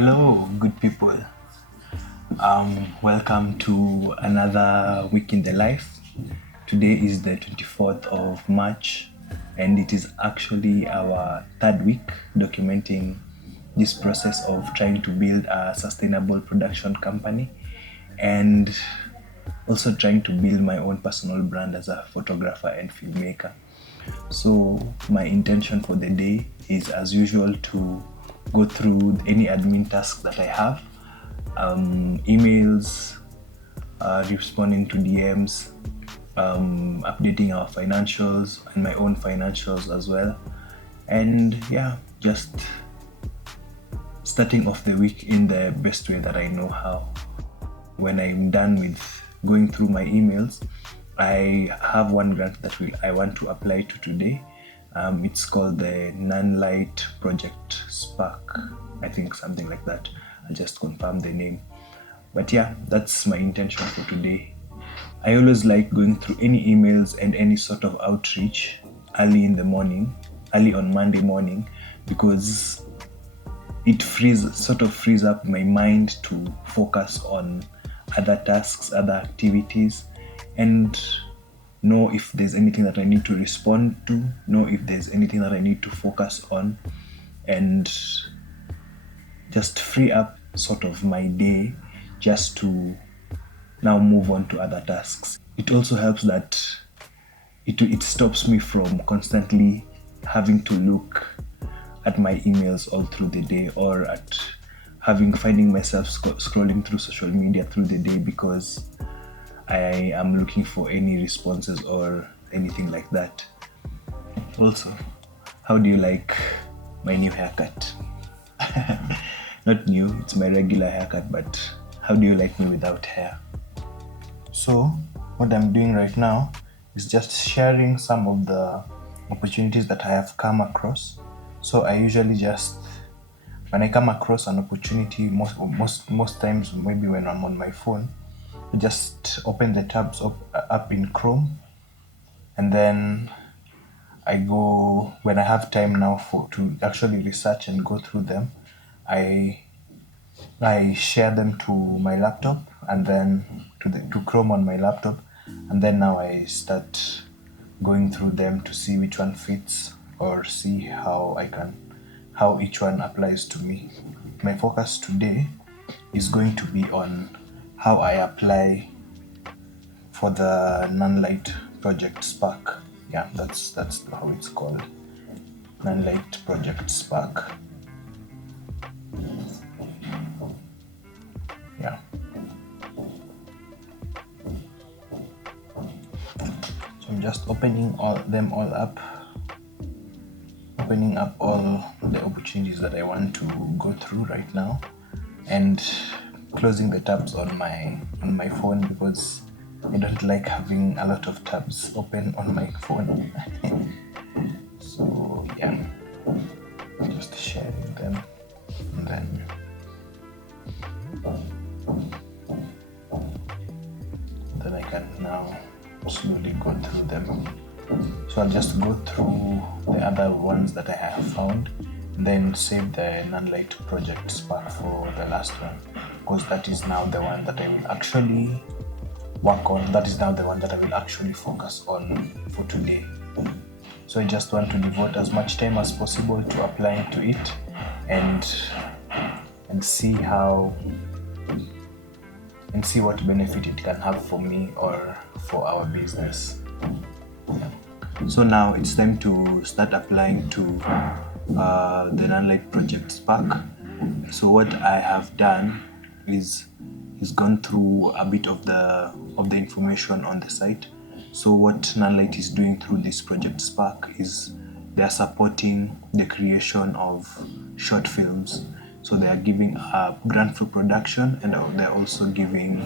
Hello, good people. Welcome to another week in the life. Today is the 24th of March, and it is actually our third week documenting this process of trying to build a sustainable production company and also trying to build my own personal brand as a photographer and filmmaker. So my intention for the day is, as usual, to go through any admin tasks that I have, emails, responding to DMs, updating our financials and my own financials as well. And yeah, just starting off the week in the best way that I know how. When I'm done with going through my emails, I have one grant that I want to apply to today. It's called the Nanlite Project Spark, I think, something like that. I'll just confirm the name. But yeah, that's my intention for today. I always like going through any emails and any sort of outreach early in the morning, early on Monday morning, because it sort of frees up my mind to focus on other tasks, other activities, and know if there's anything that I need to respond to, know if there's anything that I need to focus on, and just free up sort of my day just to now move on to other tasks. It also helps that it stops me from constantly having to look at my emails all through the day, or at finding myself scrolling through social media through the day because I am looking for any responses or anything like that. Also, how do you like my new haircut? Not new, it's my regular haircut, but how do you like me without hair? So, what I'm doing right now is just sharing some of the opportunities that I have come across. So I usually just, when I come across an opportunity, most times maybe when I'm on my phone, I just open the tabs up in Chrome, and then I go, when I have time now to actually research and go through them, I share them to my laptop, and then to Chrome on my laptop, and then now I start going through them to see which one fits, or see how each one applies to me. My focus today is going to be on how I apply for the Nanlite Project Spark. Yeah, that's how it's called. Nanlite Project Spark. Yeah. So I'm just opening them all up. Opening up all the opportunities that I want to go through right now, and closing the tabs on my phone because I don't like having a lot of tabs open on my phone. So yeah, just sharing them, and then I can now slowly go through them. So I'll just go through the other ones that I have found, then save the Nanlite Project Spark for the last one, because that is now the one that I will actually work on. That is now the one that I will actually focus on for today. So I just want to devote as much time as possible to applying to it and see what benefit it can have for me or for our business. So now it's time to start applying to the Nanlite Project Spark. So what I have done is gone through a bit of the information on the site. So what Nanlite is doing through this Project Spark is they are supporting the creation of short films. So they are giving a grant for production, and they're also giving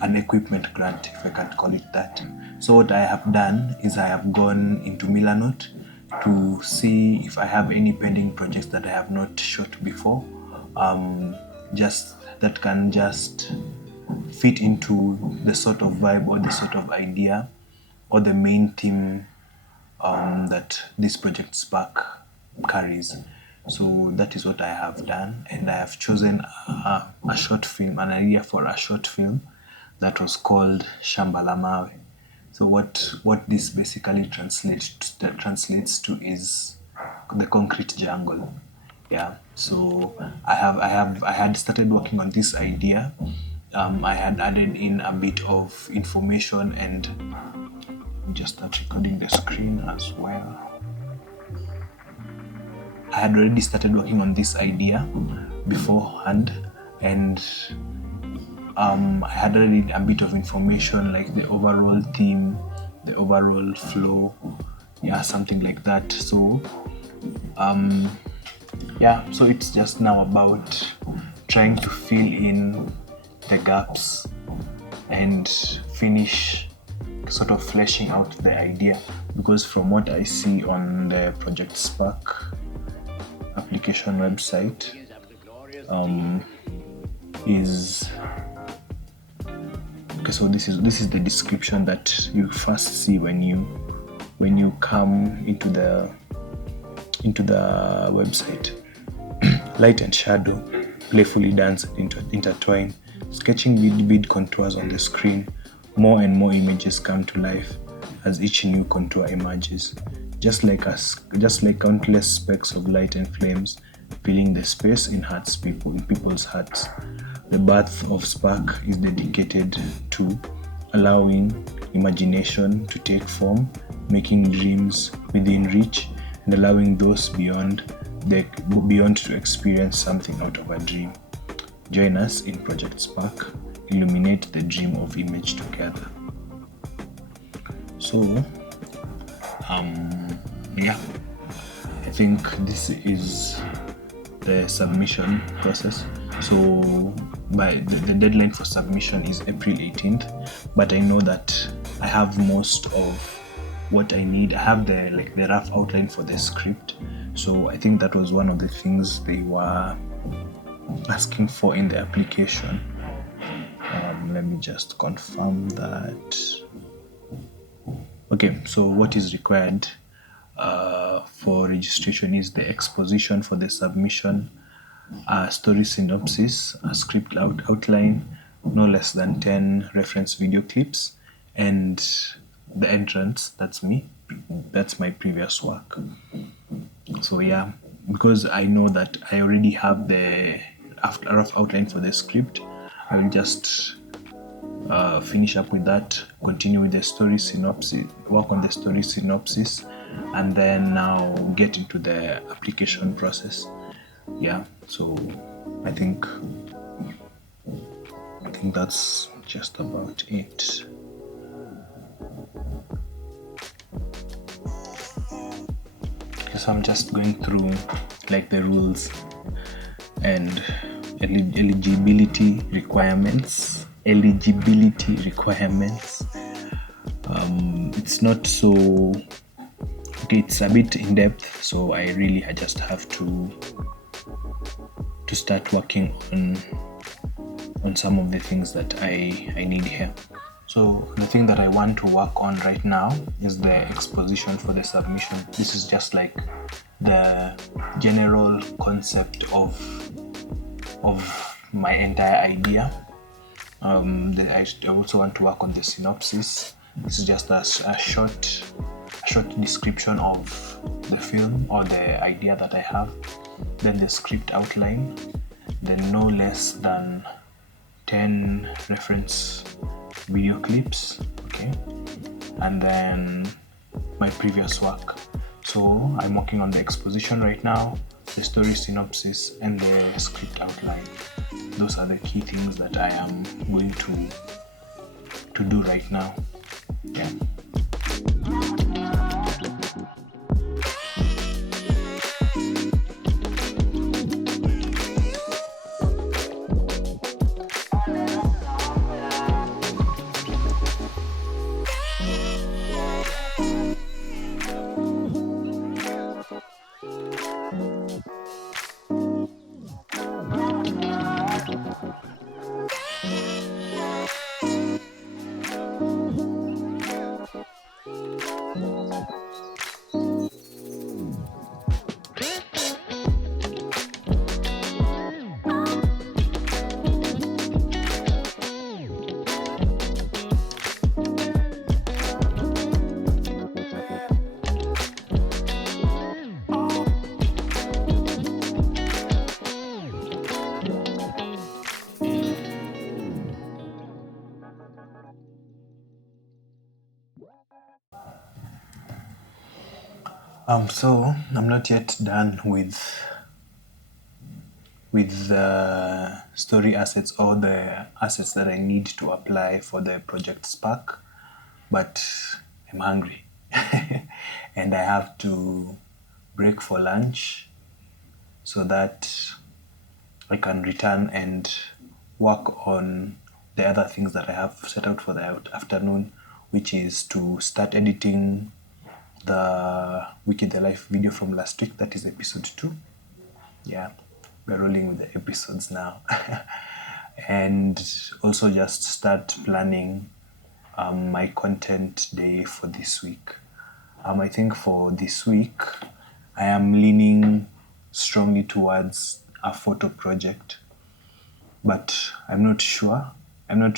an equipment grant, if I can call it that. So what I have done is I have gone into Milanote to see if I have any pending projects that I have not shot before, just that can just fit into the sort of vibe or the sort of idea or the main theme that this Project Spark carries. So that is what I have done, and I have chosen a short film, an idea for a short film that was called Shamba la Mawe. So what this basically translates to is the concrete jungle. Yeah. So I had started working on this idea. I had added in a bit of information, and let me just start recording the screen as well. I had already started working on this idea beforehand, and I had already a bit of information, like the overall theme, the overall flow, yeah, something like that. So yeah, so it's just now about trying to fill in the gaps and finish sort of fleshing out the idea, because from what I see on the Project Spark application website, is okay. So this is the description that you first see when you come into the website. Light and shadow playfully dance and intertwine, sketching vivid contours on the screen. More and more images come to life as each new contour emerges, just like countless specks of light and flames filling the space in people's hearts. The birth of Spark is dedicated to allowing imagination to take form, making dreams within reach, and allowing those beyond to experience something out of a dream. Join us in Project Spark. Illuminate the dream of image together. So, yeah, I think this is the submission process. So, by the deadline for submission is April 18th, but I know that I have most of what I need. I have the rough outline for the script. So I think that was one of the things they were asking for in the application. Let me just confirm that. Okay, so what is required for registration is the exposition for the submission, a story synopsis, a script outline, no less than 10 reference video clips, and the entrance. That's me. That's my previous work. So yeah, because I know that I already have the rough outline for the script, I will just finish up with that, continue with the story synopsis, work on the story synopsis, and then now get into the application process. Yeah, so I think that's just about it. So I'm just going through the rules and eligibility requirements. It's not so okay, it's a bit in depth, so I just have to start working on some of the things that I need here. So the thing that I want to work on right now is the exposition for the submission. This is just like the general concept of my entire idea. I also want to work on the synopsis. This is just a short description of the film or the idea that I have. Then the script outline. Then no less than 10 reference video clips, okay, and then my previous work. So I'm working on the exposition right now, the story synopsis, and the script outline. Those are the key things that I am going to do right now. Yeah. So I'm not yet done with the story assets or the assets that I need to apply for the Project Spark, but I'm hungry and I have to break for lunch so that I can return and work on the other things that I have set out for the afternoon, which is to start editing the Week in the Life video from last week. That is episode 2. Yeah, we're rolling with the episodes now. And also just start planning my content day for this week. I think for this week, I am leaning strongly towards a photo project, but I'm not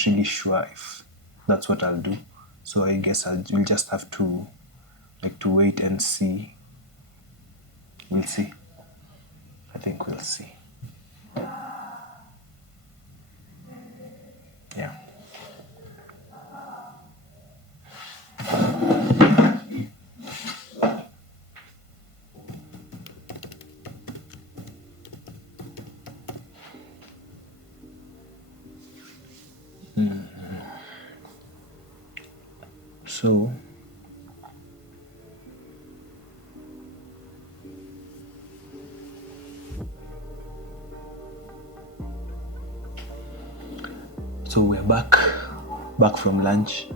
really sure if that's what I'll do. So I guess we'll just have to wait and see. We'll see. I think we'll see. Yeah. So we're back from lunch,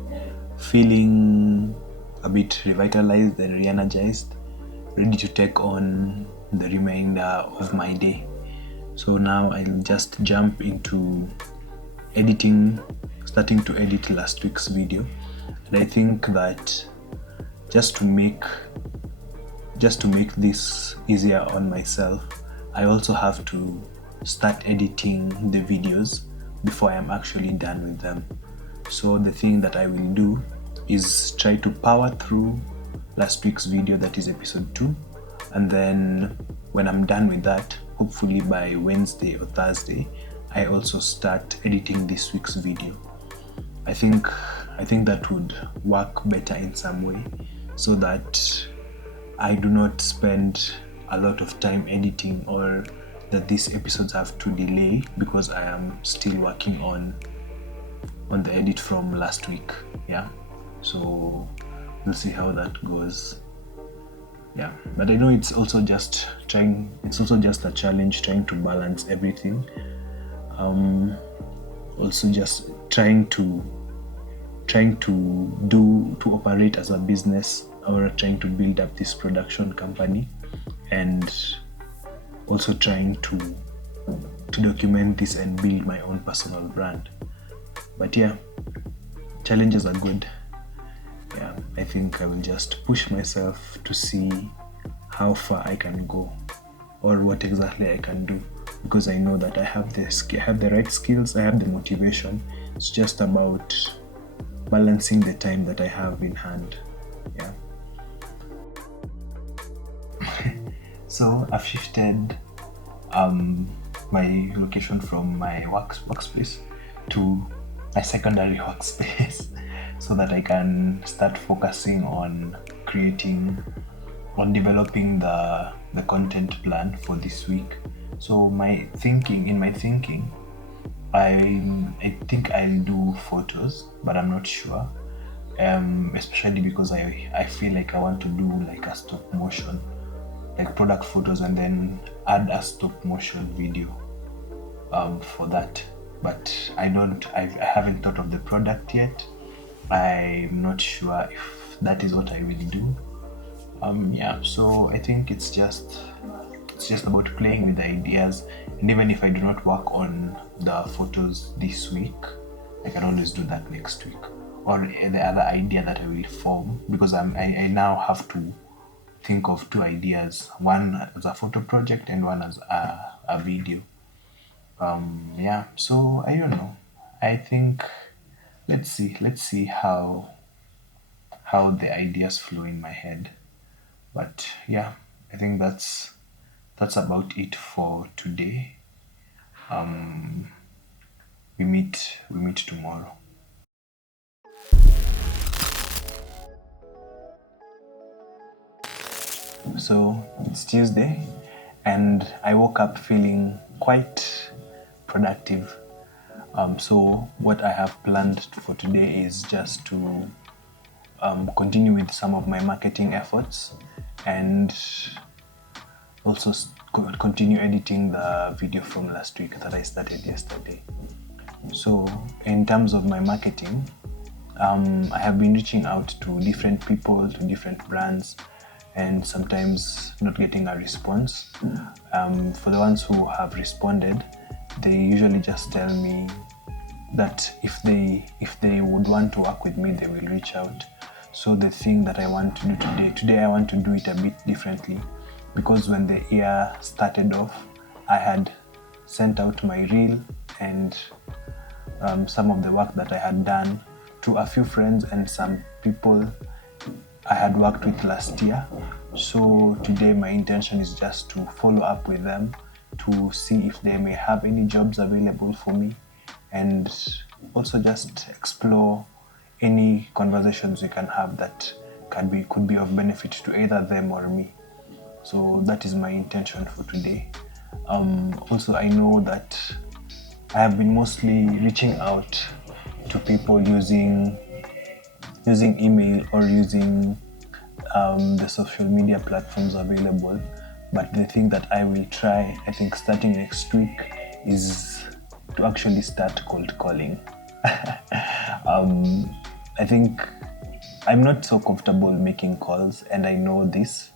feeling a bit revitalized and re-energized, ready to take on the remainder of my day. So now I'll just jump into starting to edit last week's video. And I think that just to make this easier on myself, I also have to start editing the videos before I am actually done with them. So the thing that I will do is try to power through last week's video, that is episode 2, and then when I'm done with that, hopefully by Wednesday or Thursday, I also start editing this week's video. I think that would work better in some way, so that I do not spend a lot of time editing, or that these episodes have to delay because I am still working on the edit from last week. Yeah, so we'll see how that goes. Yeah, but I know it's also just a challenge trying to balance everything. Also just trying to operate as a business, or trying to build up this production company, and also trying to document this and build my own personal brand. But yeah, challenges are good. Yeah, I think I will just push myself to see how far I can go, or what exactly I can do, because I know that I have the right skills, I have the motivation. It's just about balancing the time that I have in hand. Yeah. So I've shifted my location from my workspace to my secondary workspace so that I can start focusing on developing the content plan for this week. So in my thinking, I think I'll do photos, but I'm not sure. Especially because I feel like I want to do like a stop motion, like product photos, and then add a stop motion video for that. But I haven't thought of the product yet. I'm not sure if that is what I will do. Yeah, so I think it's just about playing with the ideas, and even if I do not work on the photos this week, I can always do that next week, or the other idea that I will form, because I now have to think of 2 ideas, one as a photo project and one as a video. Yeah, so I don't know. I think let's see how the ideas flow in my head. But yeah, I think that's about it for today. We meet tomorrow. So it's Tuesday and I woke up feeling quite productive. So what I have planned for today is just to continue with some of my marketing efforts and also continue editing the video from last week that I started yesterday. So in terms of my marketing, I have been reaching out to different people, to different brands, and sometimes not getting a response. For the ones who have responded, they usually just tell me that if they would want to work with me, they will reach out. So the thing that I want to do today I want to do it a bit differently, because when the year started off, I had sent out my reel and some of the work that I had done to a few friends and some people I had worked with last year. So today my intention is just to follow up with them to see if they may have any jobs available for me, and also just explore any conversations we can have that could be of benefit to either them or me. So that is my intention for today. Also, I know that I have been mostly reaching out to people using email or using the social media platforms available. But the thing that I will try, I think starting next week, is to actually start cold calling. I think I'm not so comfortable making calls, and I know this,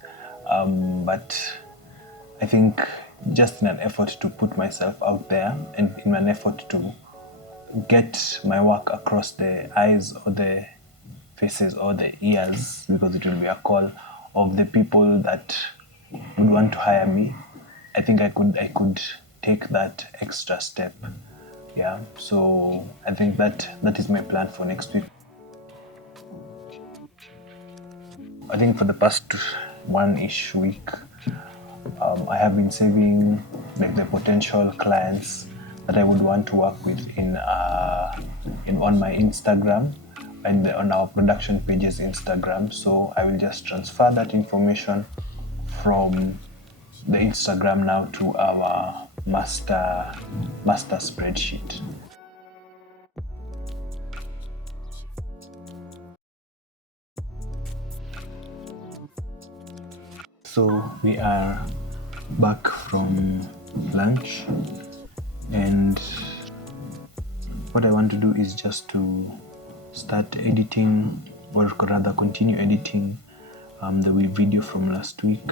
but I think just in an effort to put myself out there and in an effort to get my work across the eyes or the faces or the ears, because it will be a call of the people that would want to hire me, I think I could take that extra step. Yeah, so I think that is my plan for next week. I think for the past one-ish week, I have been saving like the potential clients that I would want to work with in on my Instagram and on our production page's Instagram. So I will just transfer that information from the Instagram now to our master spreadsheet. So we are back from lunch, and what I want to do is just to start editing, or rather continue editing the video from last week.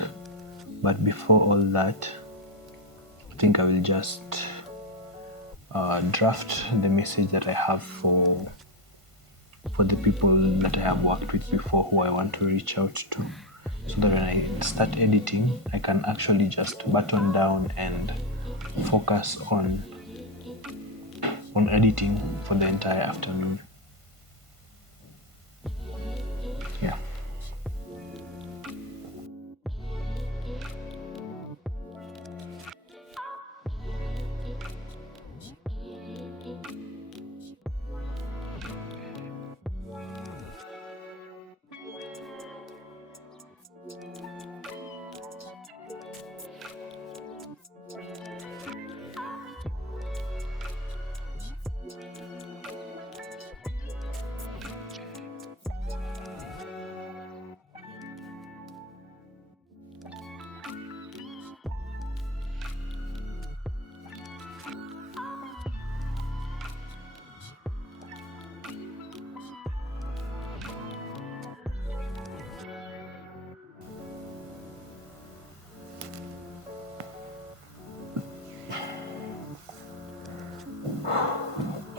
But before all that, I think I will just draft the message that I have for the people that I have worked with before who I want to reach out to, so that when I start editing, I can actually just button down and focus on editing for the entire afternoon. Yeah.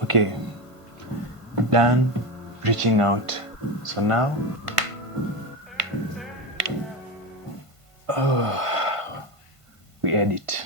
Okay, done reaching out. So now we edit.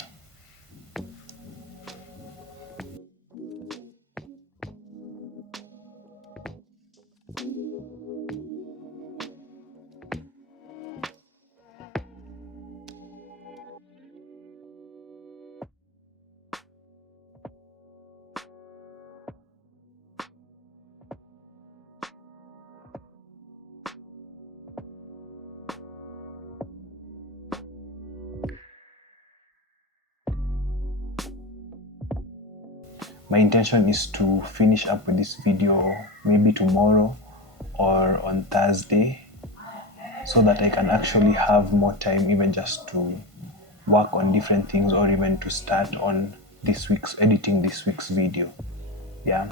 My intention is to finish up with this video maybe tomorrow or on Thursday, so that I can actually have more time even just to work on different things, or even to start on editing this week's video. Yeah.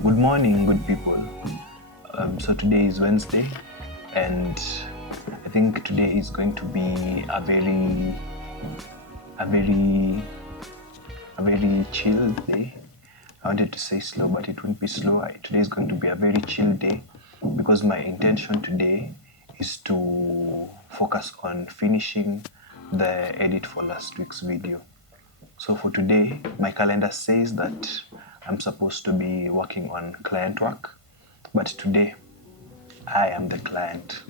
Good morning, good people. So today is Wednesday, and I think today is going to be a very chill day. I wanted to say slow, but it won't be slow. Today is going to be a very chill day because my intention today is to focus on finishing the edit for last week's video. So for today, my calendar says that I'm supposed to be working on client work, but today I am the client.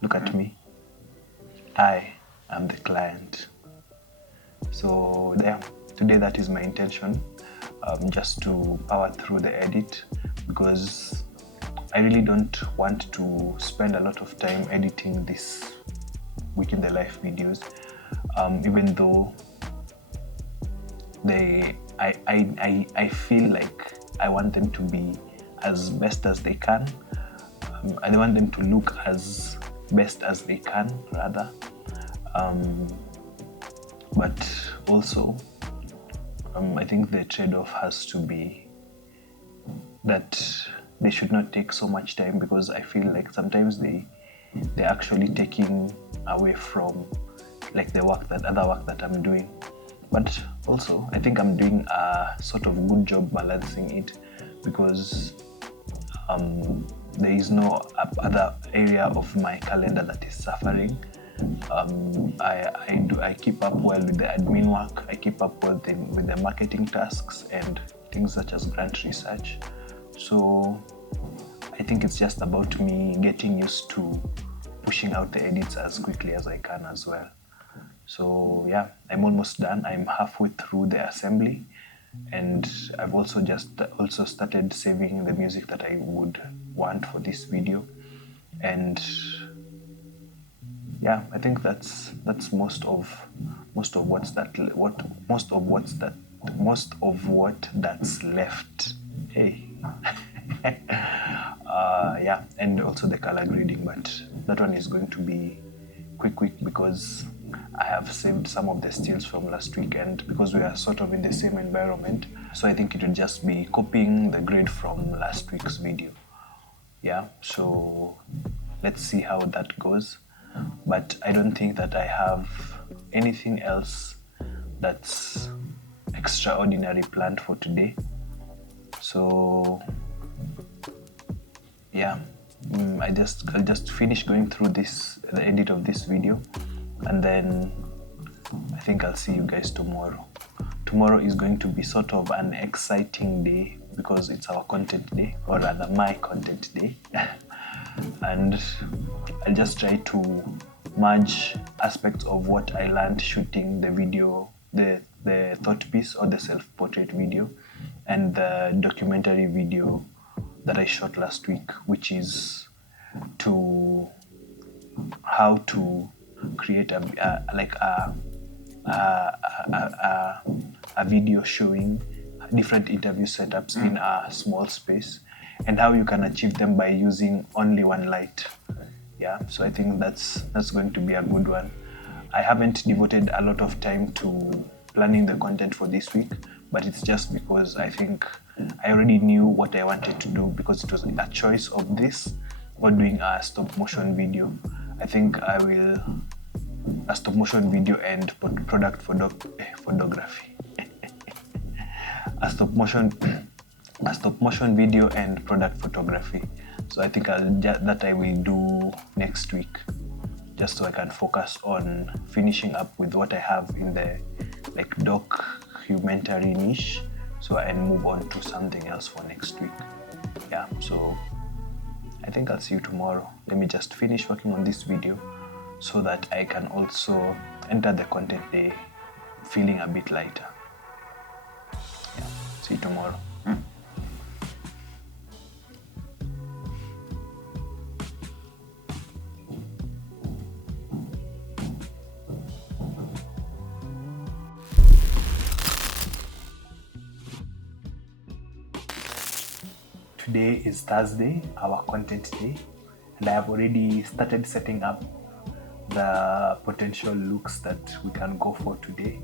Look at me. I am the client. So there, today that is my intention, just to power through the edit, because I really don't want to spend a lot of time editing this week in the life videos, even though I feel like I want them to be as best as they can. I want them to look as best as they can, rather. But also, I think the trade-off has to be that they should not take so much time, because I feel like sometimes they're actually taking away from like the other work that I'm doing. But also, I think I'm doing a sort of good job balancing it, because there is no other area of my calendar that is suffering. I keep up well with the admin work. I keep up well with the marketing tasks and things such as grant research. So I think it's just about me getting used to pushing out the edits as quickly as I can as well. So yeah, I'm almost done. I'm halfway through the assembly, and I've also started saving the music that I would want for this video. And yeah, I think that's most of what that's left. Hey. Yeah, and also the color grading, but that one is going to be quick because I have saved some of the stills from last week, and because we are sort of in the same environment, so I think it will just be copying the grade from last week's video. Yeah, so let's see how that goes. but I don't think that I have anything else that's extraordinary planned for today. So yeah, I'll just finish going through the edit of this video, and then I think I'll see you guys tomorrow. Tomorrow is going to be sort of an exciting day because it's our content day, or rather my content day. And I'll just try to merge aspects of what I learned shooting the video, the thought piece or the self-portrait video, and the documentary video that I shot last week, which is how to create a video showing different interview setups in a small space, and how you can achieve them by using only one light. Yeah, so I think that's going to be a good one. I haven't devoted a lot of time to planning the content for this week, but it's just because I think I already knew what I wanted to do, because it was a choice of this or doing a stop motion video. I think I will a stop motion video and product photography. a stop motion video and product photography. So I think that I will do next week, just so I can focus on finishing up with what I have in the documentary niche, so I move on to something else for next week. Yeah, so I think I'll see you tomorrow. Let me just finish working on this video so that I can also enter the content day feeling a bit lighter. Yeah, see you tomorrow. Today is Thursday, our content day, and I have already started setting up the potential looks that we can go for today.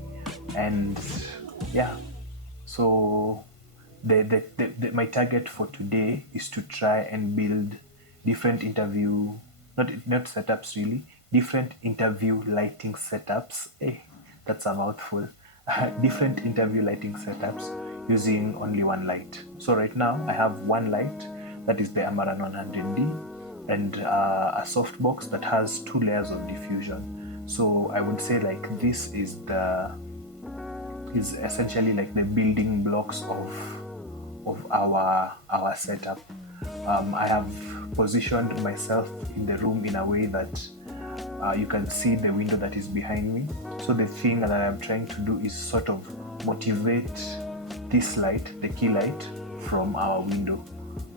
And yeah, so my target for today is to try and build different interview, not setups really, different interview lighting setups. That's a mouthful. Different interview lighting setups using only one light. So right now I have one light, that is the Amaran 100D, and a softbox that has 2 layers of diffusion. So I would say like this is essentially like the building blocks of our setup. I have positioned myself in the room in a way that you can see the window that is behind me. So the thing that I'm trying to do is sort of motivate this light, the key light, from our window.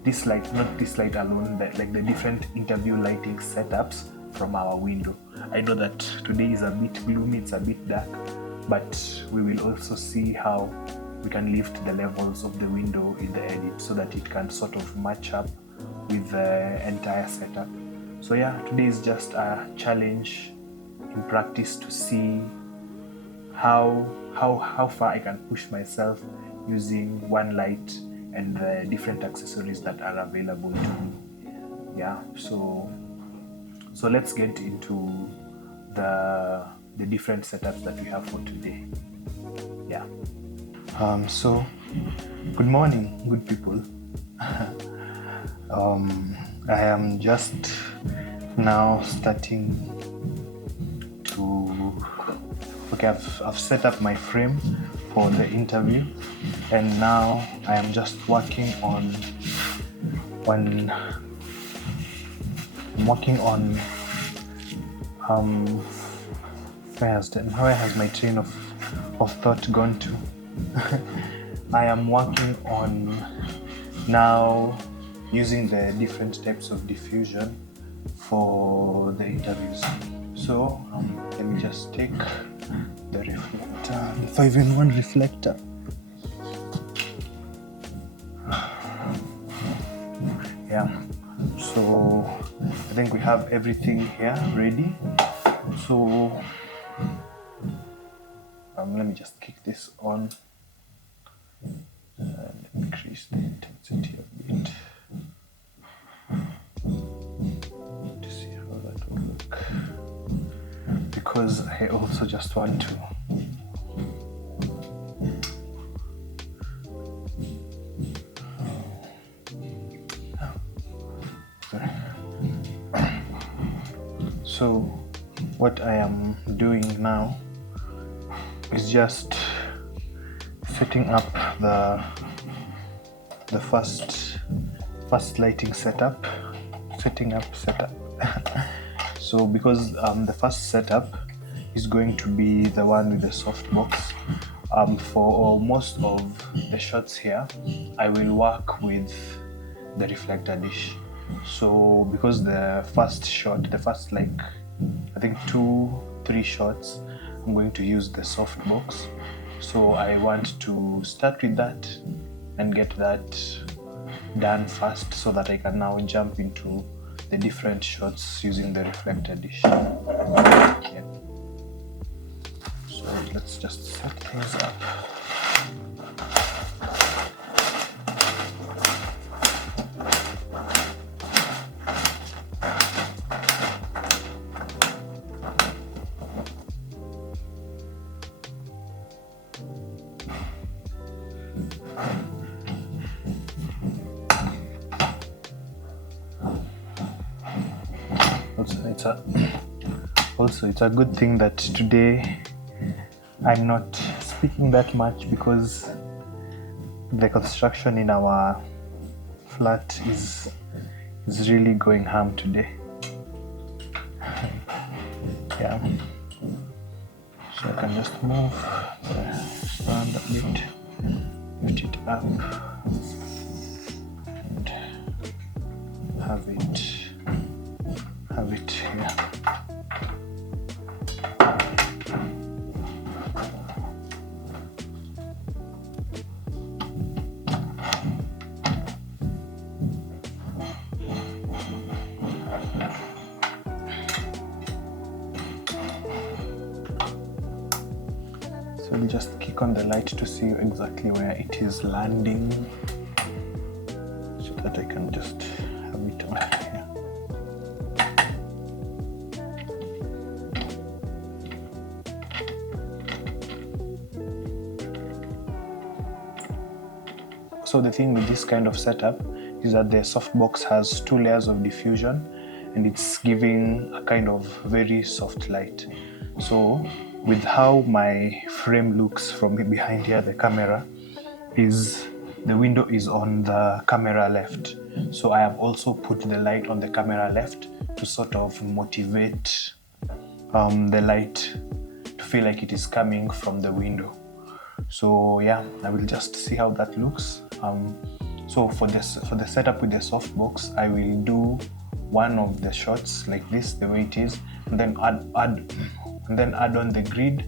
This light, not this light alone, but like the different interview lighting setups from our window. I know that today is a bit gloomy, it's a bit dark, but we will also see how we can lift the levels of the window in the edit so that it can sort of match up with the entire setup. So yeah, today is just a challenge in practice to see how far I can push myself using one light and the different accessories that are available to me. Yeah, so let's get into the different setups that we have for today. Yeah. So good morning, good people. I am just now starting to I've set up my frame for the interview, and now I am just working on where has my train of thought gone to? I am working on now using the different types of diffusion for the interviews. So let me just take the reflector, the 5-in-1 reflector. Yeah, so I think we have everything here ready. So let me just kick this on and increase the intensity a bit to see how that will look. because I also just want to so what I am doing now is just setting up the first lighting setup. So because the first setup is going to be the one with the softbox, for most of the shots here I will work with the reflector dish. So because the first like I think 2-3 shots I'm going to use the softbox, so I want to start with that and get that done first so that I can now jump into the different shots using the reflector dish. Yeah. So let's just set things up. Also, it's a good thing that today I'm not speaking that much because the construction in our flat is really going ham today. Yeah. So I can just move the stand a bit, lift it up, and have it here. So I'll just kick on the light to see exactly where it is landing, so that I can just have it on here. So the thing with this kind of setup is that the softbox has 2 layers of diffusion and it's giving a kind of very soft light. So with how my frame looks from behind here, the camera is, the window is on the camera left. So I have also put the light on the camera left to sort of motivate the light to feel like it is coming from the window. So yeah, I will just see how that looks. So for the setup with the softbox, I will do one of the shots like this, the way it is, and then add on the grid,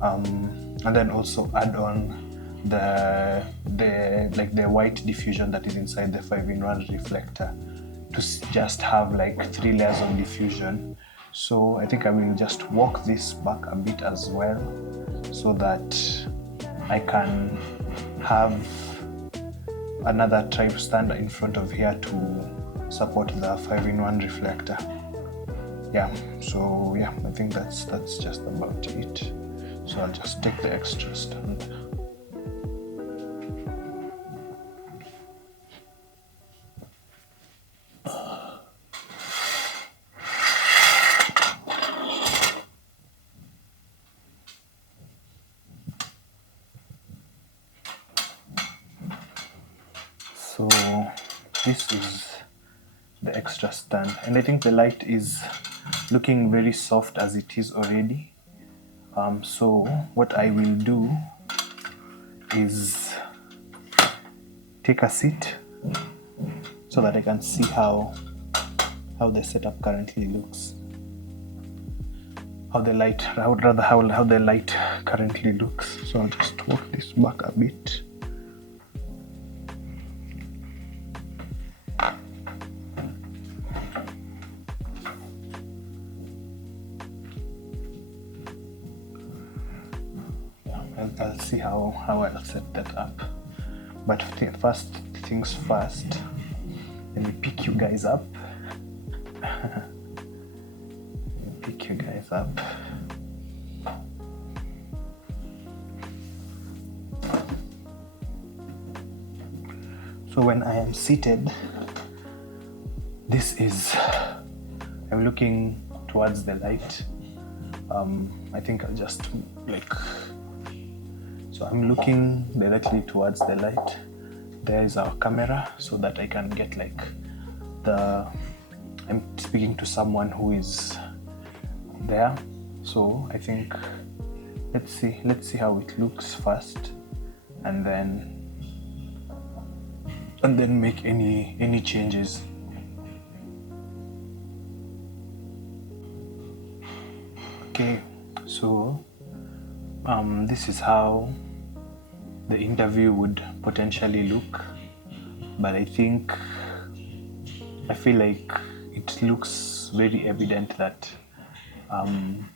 and then also add on the white diffusion that is inside the 5-in-1 reflector to just have like 3 layers of diffusion. So I think I will just walk this back a bit as well, so that I can have another tribe stand in front of here to support the 5-in-1 reflector. Yeah, so yeah, I think that's just about it. So I'll just take the extra stand. So this is the extra stand, and I think the light is looking very soft as it is already. So what I will do is take a seat so that I can see how the setup currently looks. How the light currently looks. So I'll just walk this back a bit. I'll see how I'll set that up. But first things first, let me pick you guys up. So when I am seated, I'm looking towards the light. I think I'll just so I'm looking directly towards the light. There is our camera so that I can get I'm speaking to someone who is there. So I think let's see how it looks first, and then make any changes. Okay, so this is how the interview would potentially look, but I feel like it looks very evident that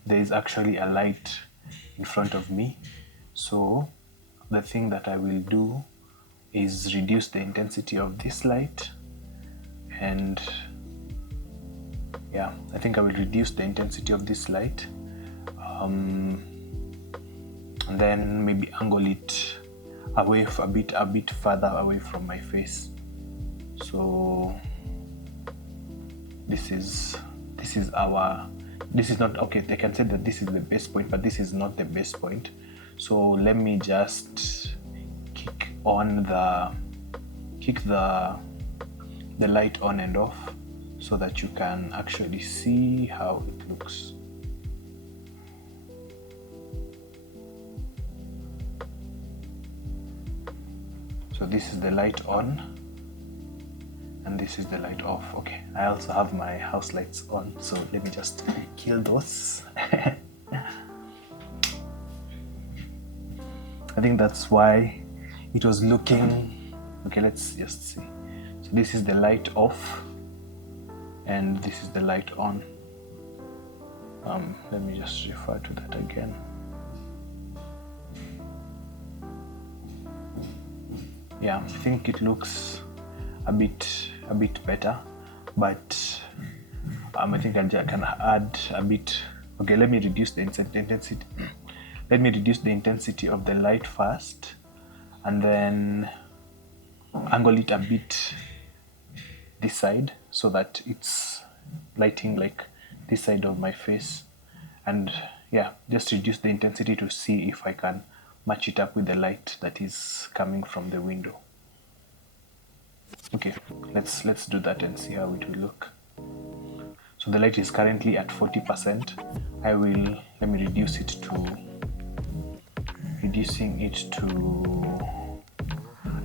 there is actually a light in front of me. So the thing that I will do is reduce the intensity of this light, and yeah, I think I will reduce the intensity of this light, and then maybe angle it away a bit further away from my face. So this is not okay. They can say that this is the best point, but this is not the best point. So let me just kick the light on and off so that you can actually see how it looks. So this is the light on and this is the light off. Okay, I also have my house lights on, so let me just kill those. I think that's why it was looking okay. Let's just see. So this is the light off and this is the light on. Let me just refer to that again. Yeah, I think it looks a bit better, but I think I can add a bit. Okay, let me reduce the intensity. Let me reduce the intensity of the light first, and then angle it a bit this side so that it's lighting like this side of my face. And yeah, just reduce the intensity to see if I can match it up with the light that is coming from the window. Okay, let's do that and see how it will look. So the light is currently at 40%. Let me reduce it to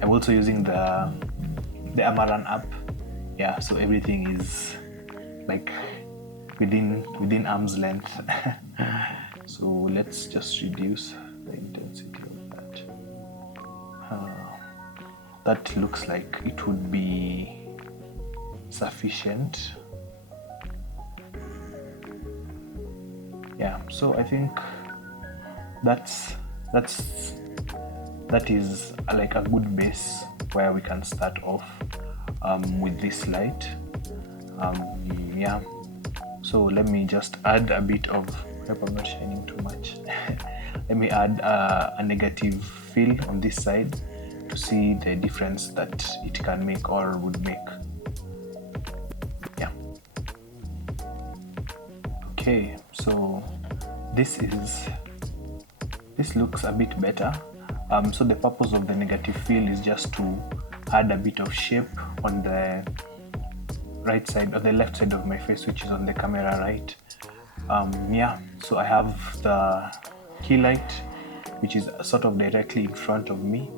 I'm also using the Amaran app. Yeah, so everything is like within arm's length. So let's just reduce the intensity of that. That looks like it would be sufficient. Yeah, so I think that is like a good base where we can start off with this light. Yeah, so let me just add a bit of, I hope I'm not shining too much. Let me add a negative fill on this side to see the difference that it can make or would make. Yeah. Okay, so this looks a bit better. So the purpose of the negative fill is just to add a bit of shape on the right side or the left side of my face, which is on the camera right. Yeah, so I have the key light, which is sort of directly in front of me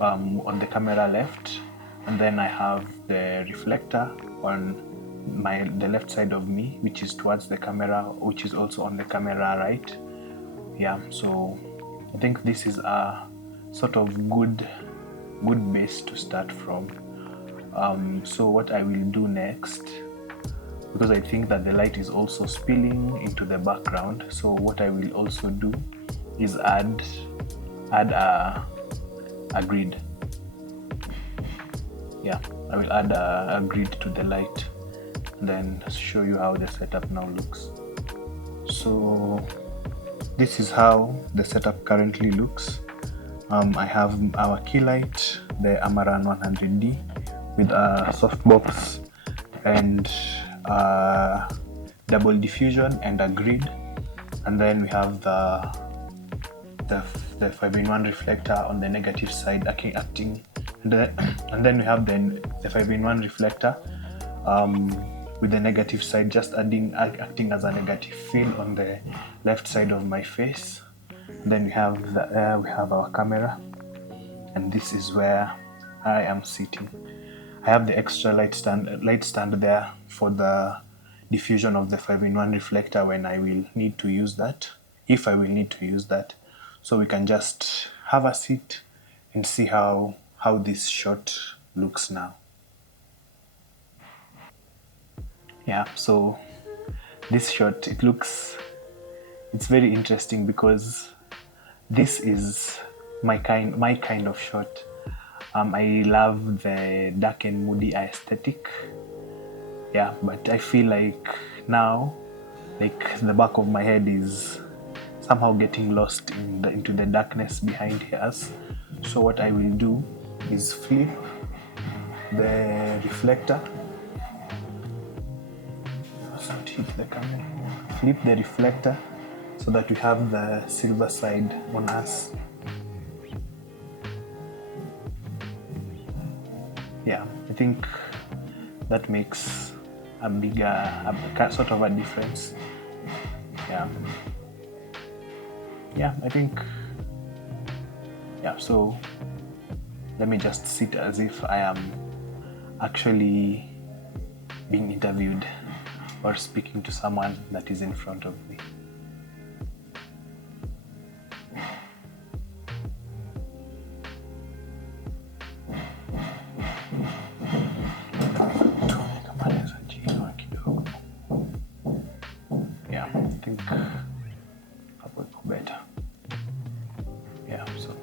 on the camera left, and then I have the reflector on the left side of me, which is towards the camera, which is also on the camera right. Yeah, so I think this is a sort of good base to start from. So what I will do next, because I think that the light is also spilling into the background, so what I will also do is add a grid. Yeah, I will add a grid to the light and then show you how the setup now looks. So this is how the setup currently looks. I have our key light the Amaran 100D with a softbox and double diffusion and a grid, and then we have the 5-in-1 reflector on the negative side acting, and then we have the 5-in-1 reflector with the negative side just acting as a negative fill on the left side of my face. Then we have our camera, and this is where I am sitting. I have the extra light stand there for the diffusion of the 5-in-1 reflector when I will need to use that, if I will need to use that. So we can just have a seat and see how this shot looks now. Yeah, so this shot, it's very interesting because this is my kind of shot. I love the dark and moody aesthetic. Yeah, but I feel like now, like the back of my head is somehow getting lost into the darkness behind us. So what I will do is flip the reflector. Don't hit the camera. Flip the reflector so that we have the silver side on us. Yeah, I think that makes a sort of a difference. Yeah, I think, yeah, so let me just sit as if I am actually being interviewed or speaking to someone that is in front of me. Yeah, I think that would go better. Yeah, so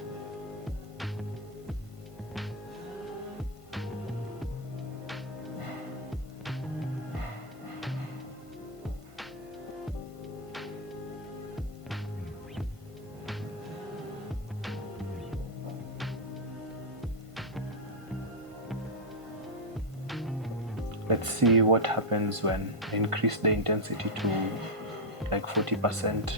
let's see what happens when I increase the intensity to like 40%.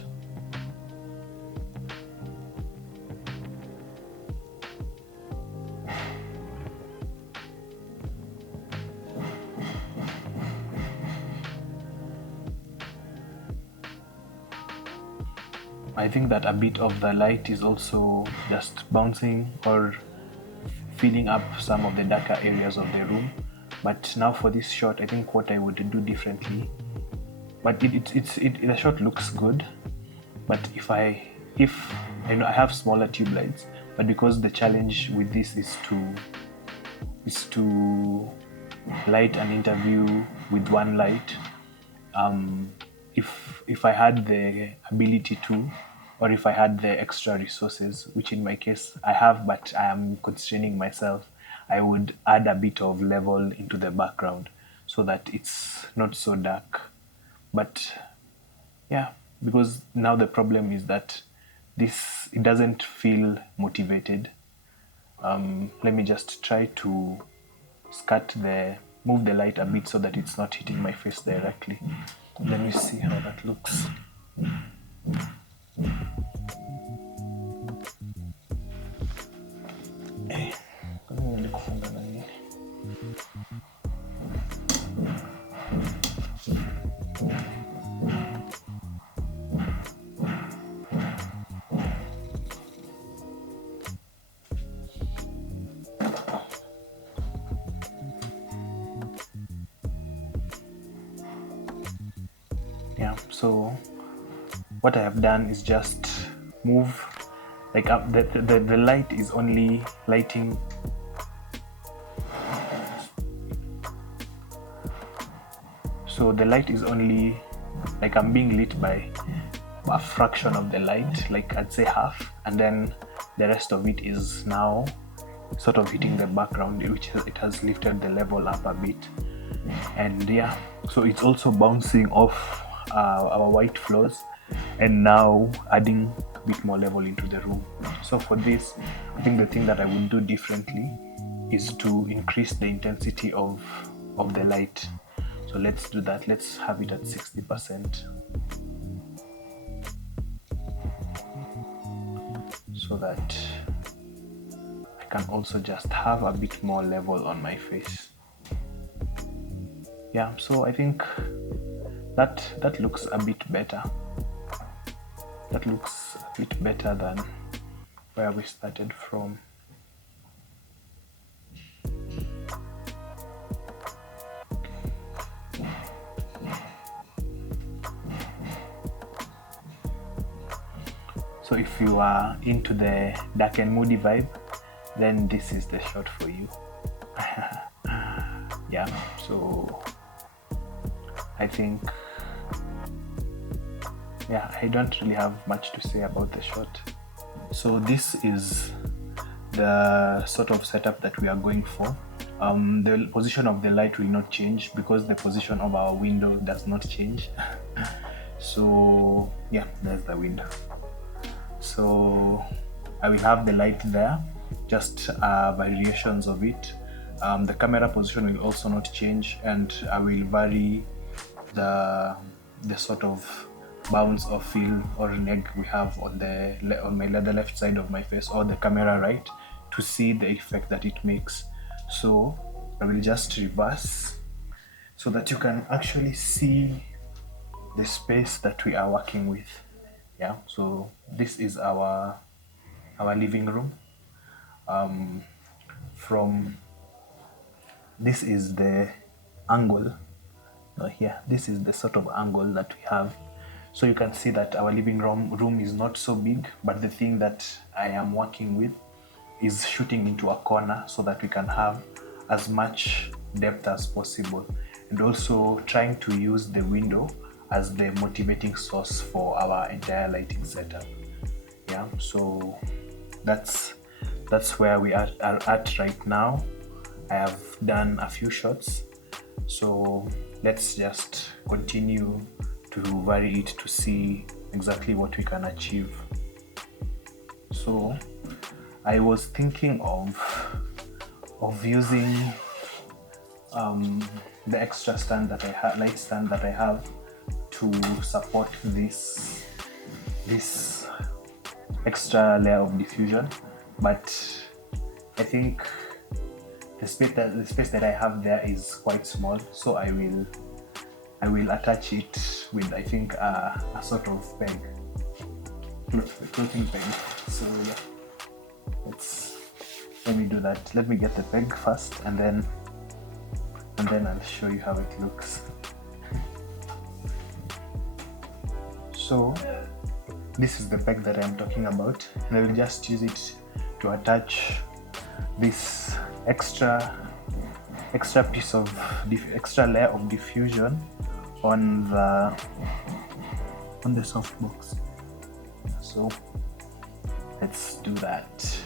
I think that a bit of the light is also just bouncing or filling up some of the darker areas of the room. But now for this shot, I think what I would do differently, but the shot looks good. But if I know I have smaller tube lights, but because the challenge with this is to light an interview with one light, if I had the ability to, or if I had the extra resources, which in my case I have, but I am constraining myself, I would add a bit of level into the background so that it's not so dark. But yeah, because now the problem is that it doesn't feel motivated. Let me just try to move the light a bit so that it's not hitting my face directly. Let me see how that looks. Yeah, so what I have done is just move, like the light is only lighting. So the light is only, like I'm being lit by a fraction of the light, like I'd say half, and then the rest of it is now sort of hitting the background, which it has lifted the level up a bit. And yeah, so it's also bouncing off our white floors and now adding a bit more level into the room. So for this, I think the thing that I would do differently is to increase the intensity of the light. So let's do that. Let's have it at 60%, so that I can also just have a bit more level on my face. Yeah, so I think that looks a bit better. That looks a bit better than where we started from. So if you are into the dark and moody vibe, then this is the shot for you. Yeah, so I think, yeah, I don't really have much to say about the shot. So this is the sort of setup that we are going for. The position of the light will not change because the position of our window does not change. So yeah, there's the window. So I will have the light there, just variations of it. The camera position will also not change, and I will vary the sort of bounce or fill or neg we have on the left side of my face, or the camera right, to see the effect that it makes. So I will just reverse so that you can actually see the space that we are working with. Yeah, so this is our living room. From this is the angle here. This is the sort of angle that we have. So you can see that our living room is not so big, but the thing that I am working with is shooting into a corner so that we can have as much depth as possible, and also trying to use the window as the motivating source for our entire lighting setup. Yeah, so that's where we are at right now. I have done a few shots, so let's just continue to vary it to see exactly what we can achieve. So I was thinking of using the extra stand that I have, light stand that I have, to support this extra layer of diffusion, but I think the space that I have there is quite small, so I will attach it with, I think, a sort of peg, floating peg. So yeah, let me do that. Let me get the peg first, and then I'll show you how it looks. So this is the peg that I'm talking about, and I will just use it to attach this extra piece of extra layer of diffusion on the softbox. So let's do that.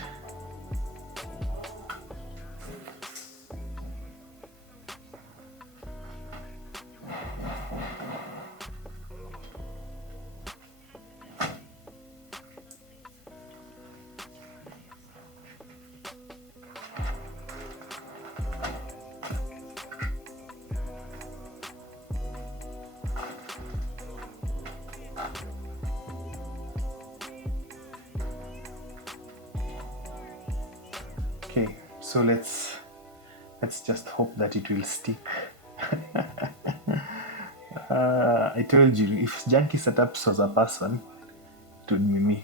Okay, so let's just hope that it will stick. I told you, if Junkie Setups was a person, it would be me.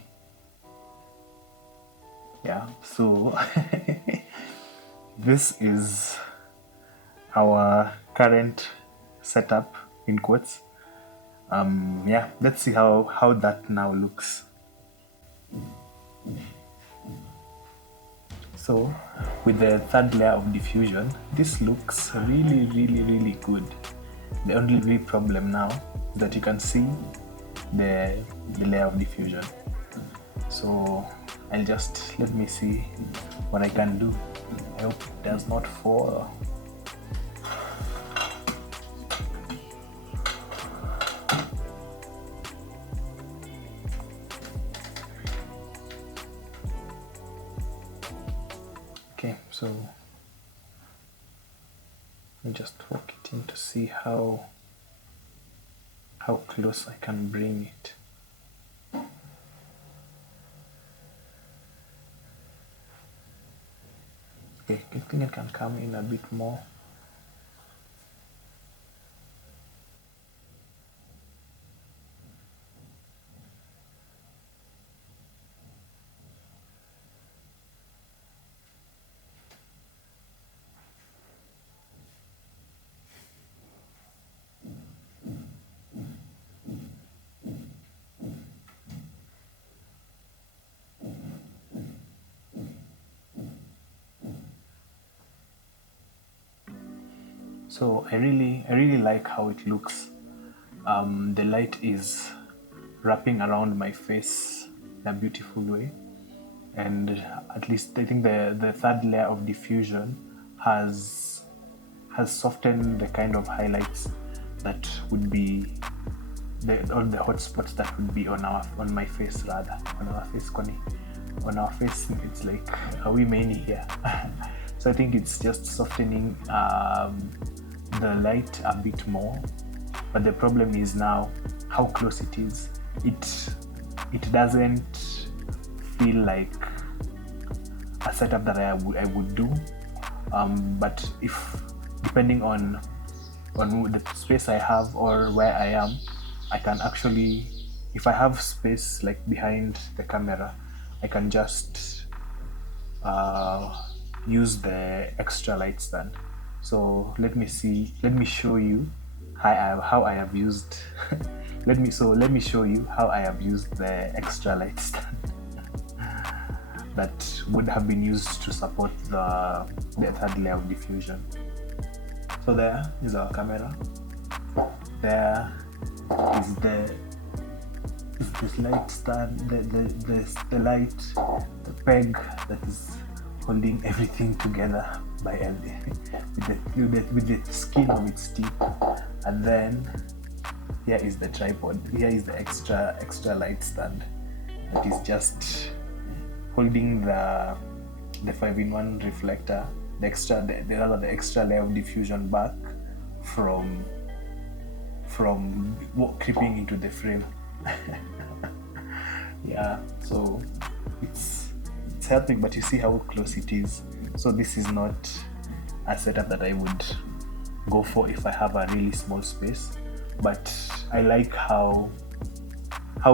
Yeah, so this is our current setup, in quotes. Yeah, let's see how that now looks. So with the third layer of diffusion, this looks really, really, really good. The only real problem now is that you can see the layer of diffusion. So I'll just, let me see what I can do. I hope it does not fall. Okay, so let me just walk it in to see how close I can bring it. Okay, I think it can come in a bit more. So I really like how it looks. The light is wrapping around my face in a beautiful way, and at least I think the third layer of diffusion has softened the kind of highlights that would be all the hot spots that would be on my face, rather on our face, Connie. On our face, it's like, are we many here? So I think it's just softening the light a bit more, but the problem is now how close it is. It doesn't feel like a setup that I would do, but if depending on the space I have or where I am, I can actually, if I have space like behind the camera, I can just use the extra light stand. So let me show you how I have used let me show you how I have used the extra light stand that would have been used to support the third layer of diffusion. So there is our camera. There is this light stand, the light, the peg that is holding everything together by with the skin of its teeth. And then here is the tripod. Here is the extra light stand that is just holding the 5-in-1 reflector, the extra layer of diffusion back from creeping into the frame. Yeah, so it's helping, but you see how close it is. So this is not a setup that I would go for if I have a really small space, but I like how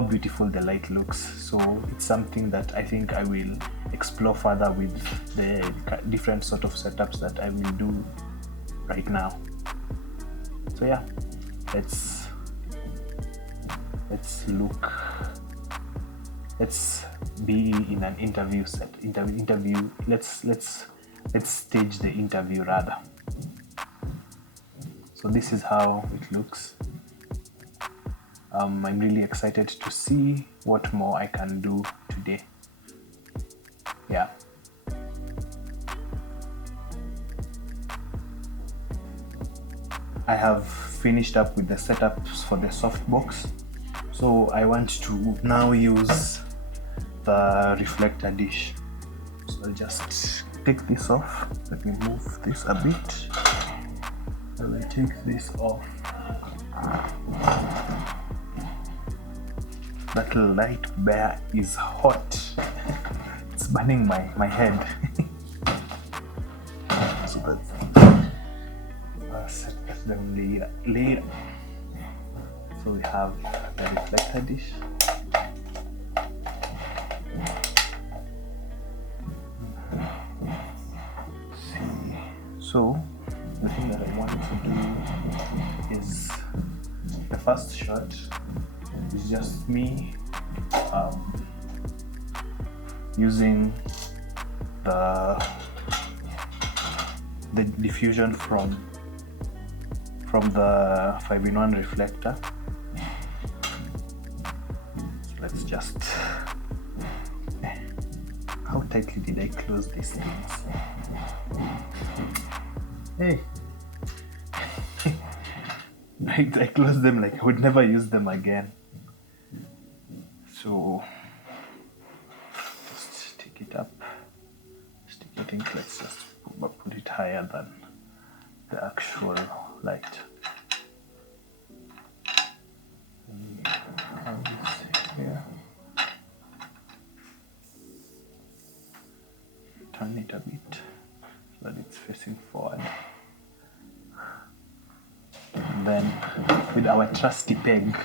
beautiful the light looks. So it's something that I think I will explore further with the different sort of setups that I will do right now. So yeah, let's be in an interview set. Let's stage the interview rather. So this is how it looks. I'm really excited to see what more I can do today. Yeah. I have finished up with the setups for the softbox. So I want to now use the reflector dish. So I'll just take this off. Let me move this a bit. I will take this off. That light bear is hot. It's burning my head. So I'll set them later. So we have the reflector dish. So the thing that I wanted to do is the first shot is just me using the diffusion from the 5-in-1 reflector. So let's just, how tightly did I close these things? Hey, I closed them like I would never use them again. So just take it up, stick it think let's just put it higher than the actual light. Have this here. Turn it a bit so that it's facing forward. And then with our trusty peg,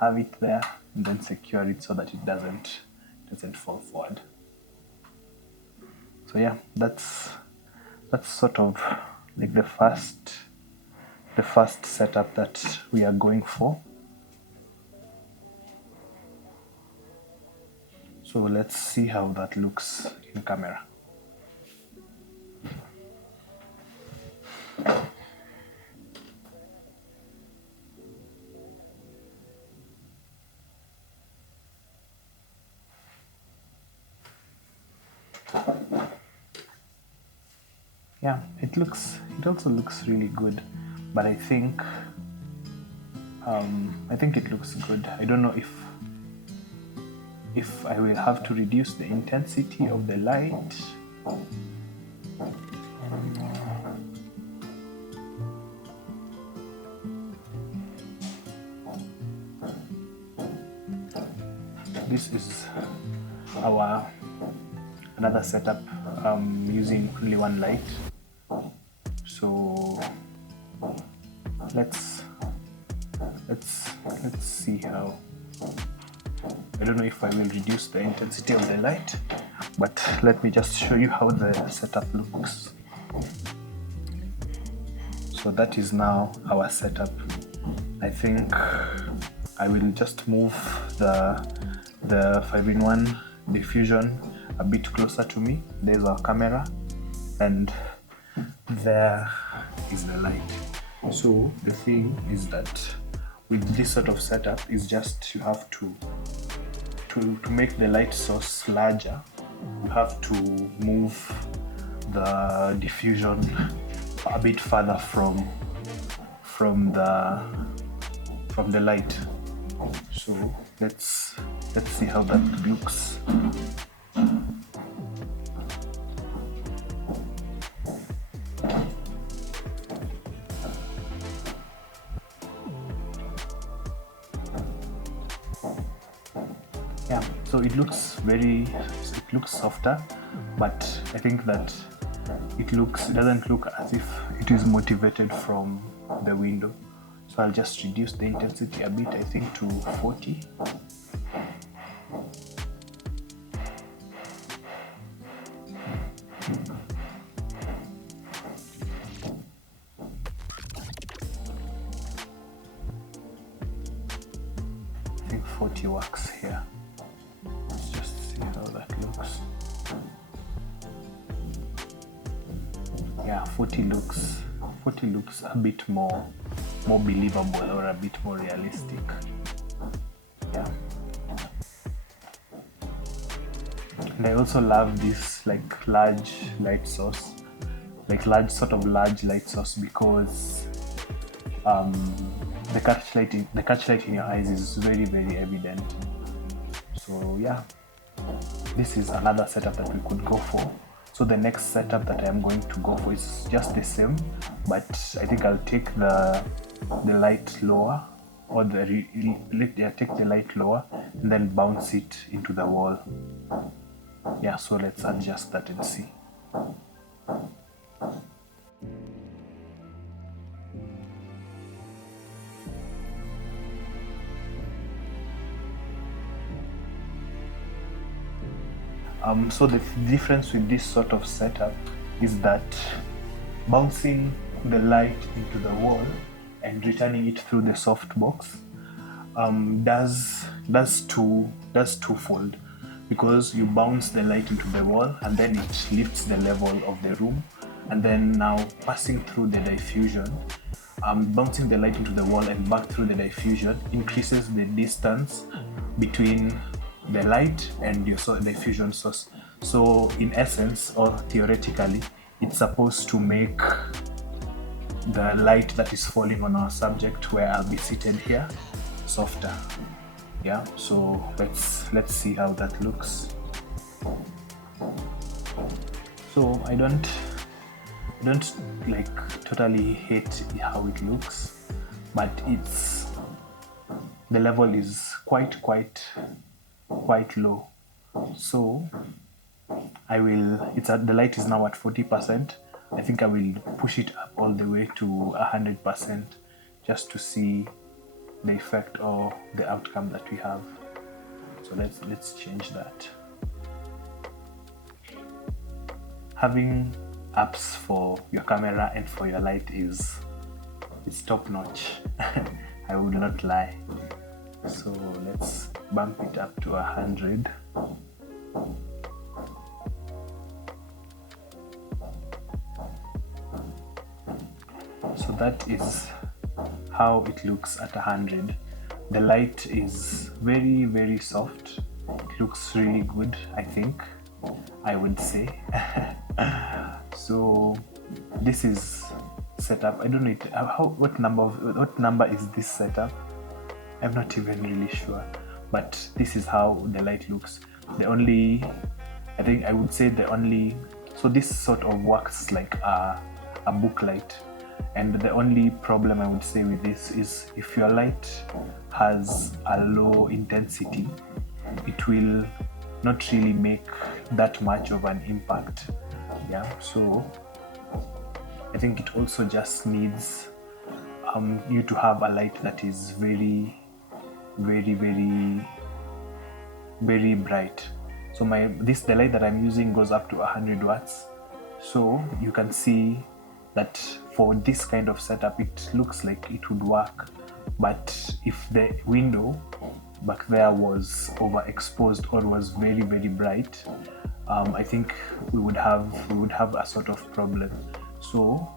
have it there and then secure it so that it doesn't fall forward. So yeah, that's sort of like the first setup that we are going for. So let's see how that looks in camera. Yeah, it also looks really good, but I think it looks good. I don't know if I will have to reduce the intensity of the light. This is another setup using only one light. So let's see how. I don't know if I will reduce the intensity of the light, but let me just show you how the setup looks. So that is now our setup. I think I will just move the 5-in-1 diffusion a bit closer to me. There's our camera, and there is the light. So the thing is that with this sort of setup is just you have to make the light source larger, you have to move the diffusion a bit further from the light. So let's see how that looks. Yeah, so it looks softer, but I think that it doesn't look as if it is motivated from the window. So I'll just reduce the intensity a bit, I think to 40. I think 40 works here. Let's just see how that looks. Yeah, 40 looks a bit more believable or a bit more realistic. Yeah. And I also love this like large light source because the catch light in your eyes is very, very evident. So yeah, this is another setup that we could go for. So the next setup that I am going to go for is just the same, but I think I'll take the light lower, or take the light lower and then bounce it into the wall. Yeah, so let's adjust that and see. So the difference with this sort of setup is that bouncing the light into the wall and returning it through the softbox does twofold, because you bounce the light into the wall and then it lifts the level of the room, and then now passing through the diffusion, bouncing the light into the wall and back through the diffusion increases the distance between the light and your diffusion source. So in essence, or theoretically, it's supposed to make the light that is falling on our subject, where I'll be seated here, softer. Yeah, so let's see how that looks. So I don't like totally hate how it looks, but the level is quite low. So the light is now at 40%. I think I will push it up all the way to 100% just to see the effect or the outcome that we have. So let's change that. Having apps for your camera and for your light is top notch. I would not lie. So let's bump it up to 100. So that is how it looks at 100. The light is very soft. It looks really good, I think, I would say. So this is set up. I don't know what number is this setup. I'm not even really sure, but this is how the light looks. So this sort of works like a book light. And the only problem I would say with this is if your light has a low intensity, it will not really make that much of an impact. Yeah, so I think it also just needs you to have a light that is very bright. So the light that I'm using goes up to 100 watts. So you can see that for this kind of setup, it looks like it would work. But if the window back there was overexposed or was very bright, I think we would have a sort of problem. So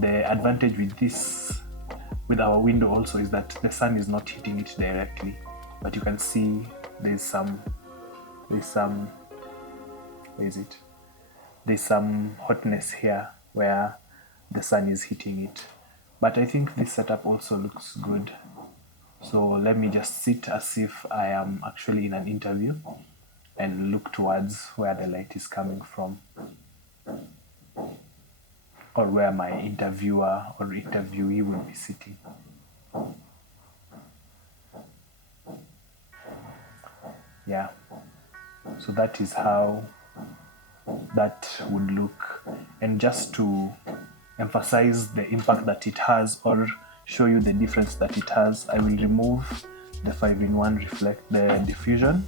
the advantage with our window also is that the sun is not hitting it directly, but you can see there's some hotness here where the sun is hitting it. But I think this setup also looks good. So let me just sit as if I am actually in an interview and look towards where the light is coming from, or where my interviewer or interviewee will be sitting. Yeah, so that is how that would look. And just to emphasize the impact that it has, or show you the difference that it has, I will remove the 5-in-1 the diffusion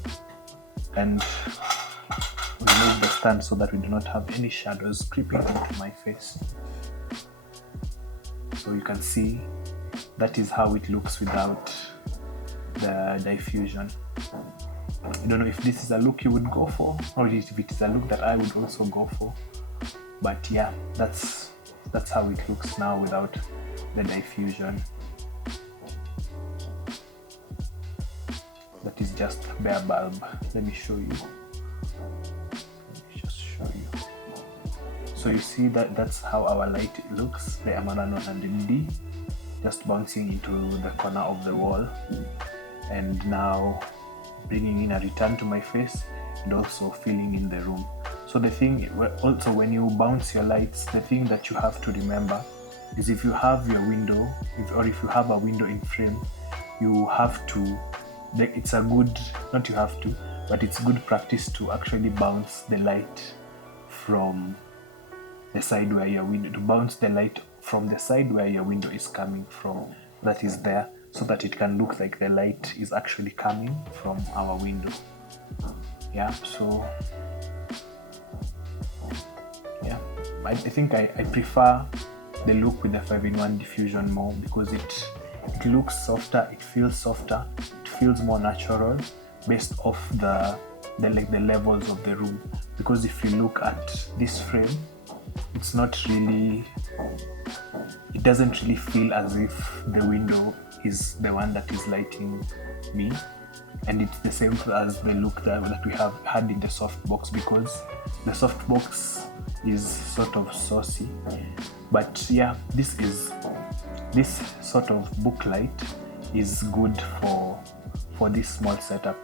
and remove the stand so that we do not have any shadows creeping into my face. So you can see that is how it looks without the diffusion. I don't know if this is a look you would go for, or if it is a look that I would also go for. But yeah, that's how it looks now without the diffusion. That is just bare bulb. Let me show you. So you see that's how our light looks, the Milanote 100D, just bouncing into the corner of the wall, and now bringing in a return to my face and also filling in the room. So the thing also, when you bounce your lights, the thing that you have to remember is if you have your window, if you have a window in frame, you have to, it's good practice to actually bounce the light from the side where your window, to bounce the light from the side where your window is coming from, that is there, so that it can look like the light is actually coming from our window. Yeah, so yeah, I think I prefer the look with the 5-in-1 diffusion more, because it looks softer, it feels softer, it feels more natural based off the levels of the room. Because if you look at this frame, it's not really, it doesn't really feel as if the window is the one that is lighting me, and it's the same as the look that we have had in the softbox, because the softbox is sort of saucy. But yeah, this sort of book light is good for this small setup.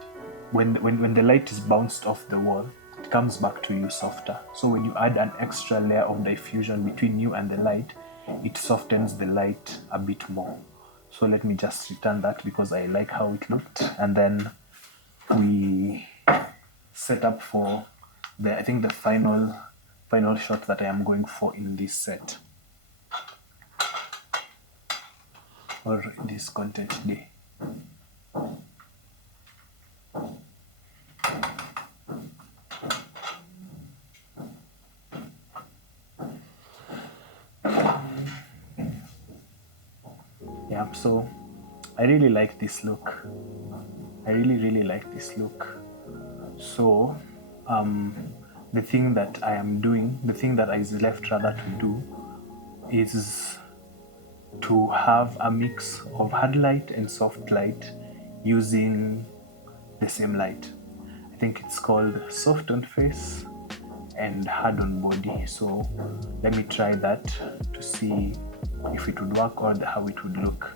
When the light is bounced off the wall, it comes back to you softer. So when you add an extra layer of diffusion between you and the light, it softens the light a bit more. So let me just return that because I like how it looked. And then we set up for I think the final shot that I am going for in this set or this content day. Yeah, so I really like this look. I really like this look. So the thing that I am doing, the thing that is left rather to do is to have a mix of hard light and soft light using the same light. I think it's called soft on face and hard on body. So let me try that to see if it would work or how it would look.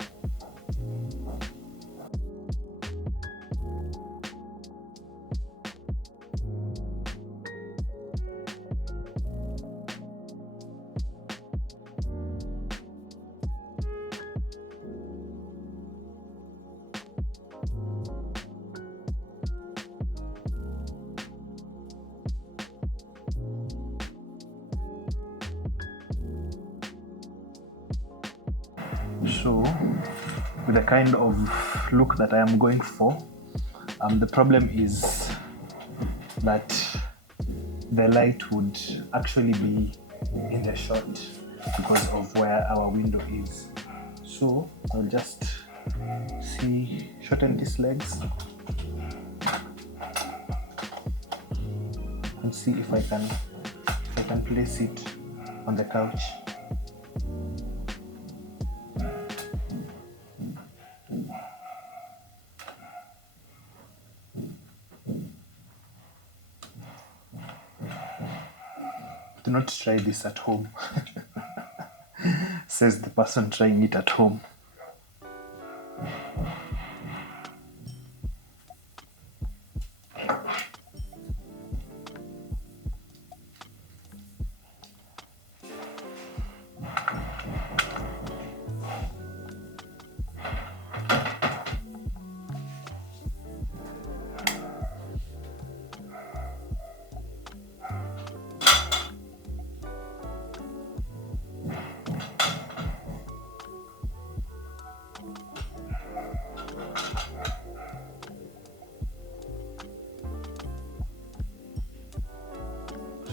So with the kind of look that I am going for, the problem is that the light would actually be in the shot because of where our window is. So I'll just shorten these legs and see if I can place it on the couch. Do not try this at home, says the person trying it at home.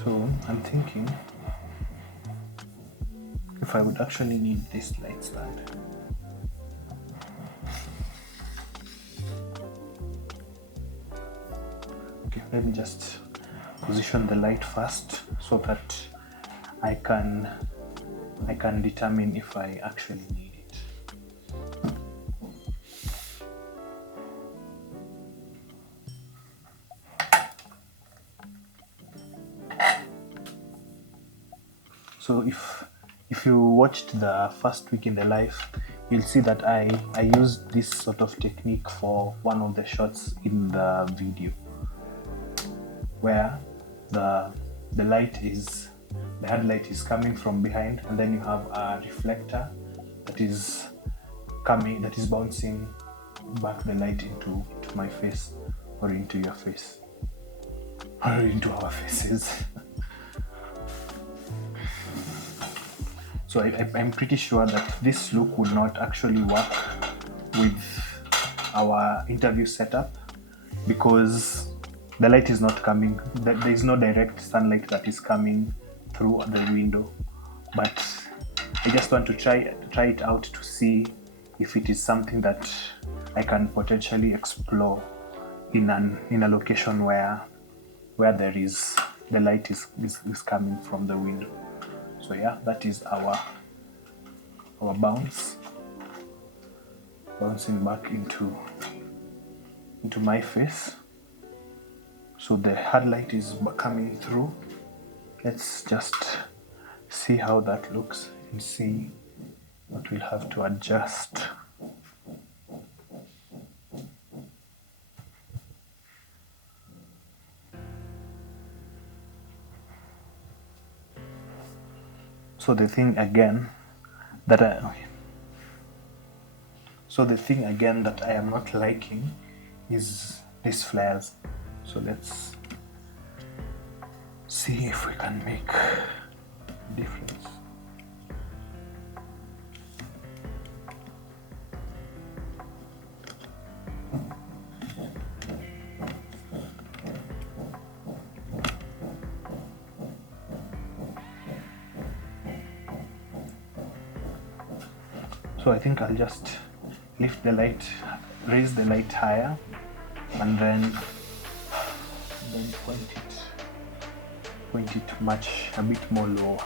So I'm thinking if I would actually need this light stand. Okay, let me just position the light first so that I can determine if I actually need it. So if you watched the first week in the life, you'll see that I used this sort of technique for one of the shots in the video, where the hard light is coming from behind, and then you have a reflector that is bouncing back the light into my face or into your face or into our faces. So I'm pretty sure that this look would not actually work with our interview setup because the light is not coming. There is no direct sunlight that is coming through the window. But I just want to try it out to see if it is something that I can potentially explore in a location where the light is coming from the window. So yeah, that is our bouncing back into my face. So the hard light is coming through. Let's just see how that looks and see what we'll have to adjust. So the thing again that I am not liking is these flares. So let's see if we can make a difference. So I think I'll just lift the light, raise the light higher, and then point it a bit more lower.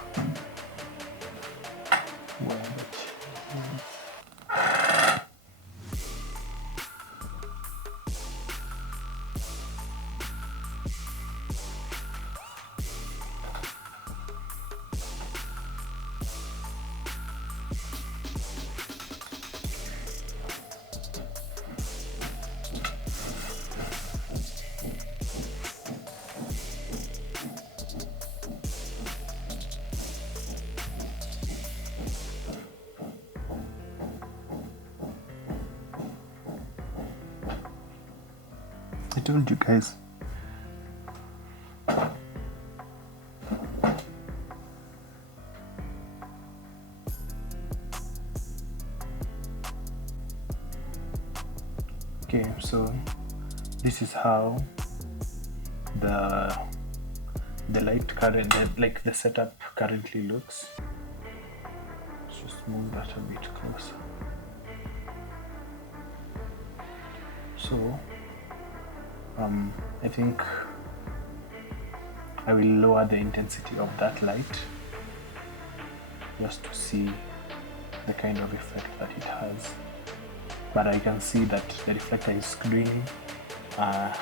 I told you guys. Okay, so this is how the light current, like the setup currently looks. Let's just move that a bit closer. So I think I will lower the intensity of that light just to see the kind of effect that it has. But I can see that the reflector is doing a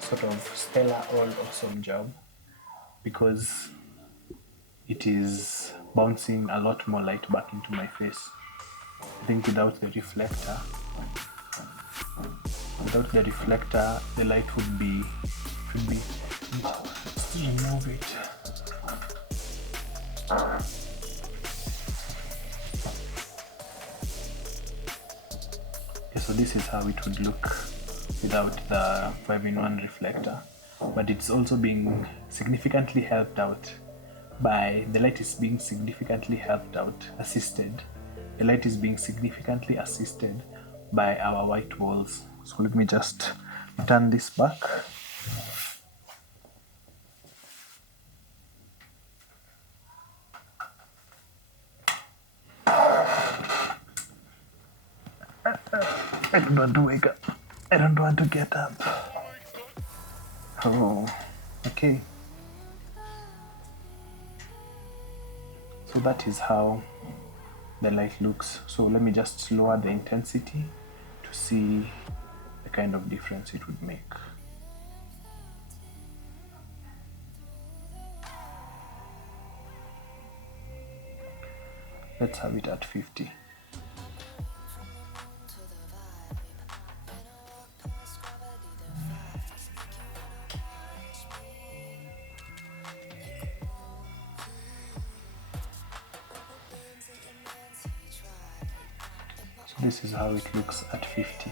sort of stellar all awesome job, because it is bouncing a lot more light back into my face. I think without the reflector, the light should be let's remove it. Okay, so this is how it would look without the 5-in-1 reflector, but it's also being significantly helped out by the light is being significantly assisted by our white walls. So let me just turn this back. I don't want to wake up. I don't want to get up. Oh, okay. So that is how the light looks. So let me just lower the intensity to see the kind of difference it would make. Let's have it at 50. This is how it looks at 50.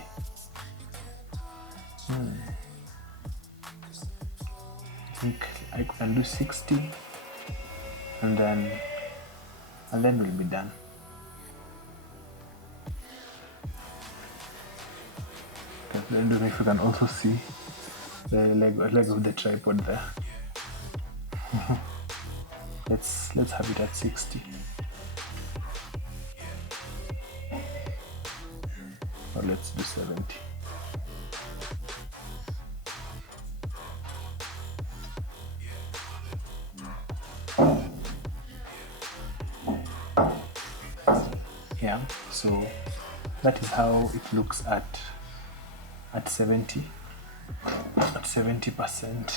I think I can do 60 and then we'll be done. Okay, I don't know if you can also see the leg of the tripod there. Let's have it at 60. Or let's do 70. Yeah, so that is how it looks at 70, at 70%.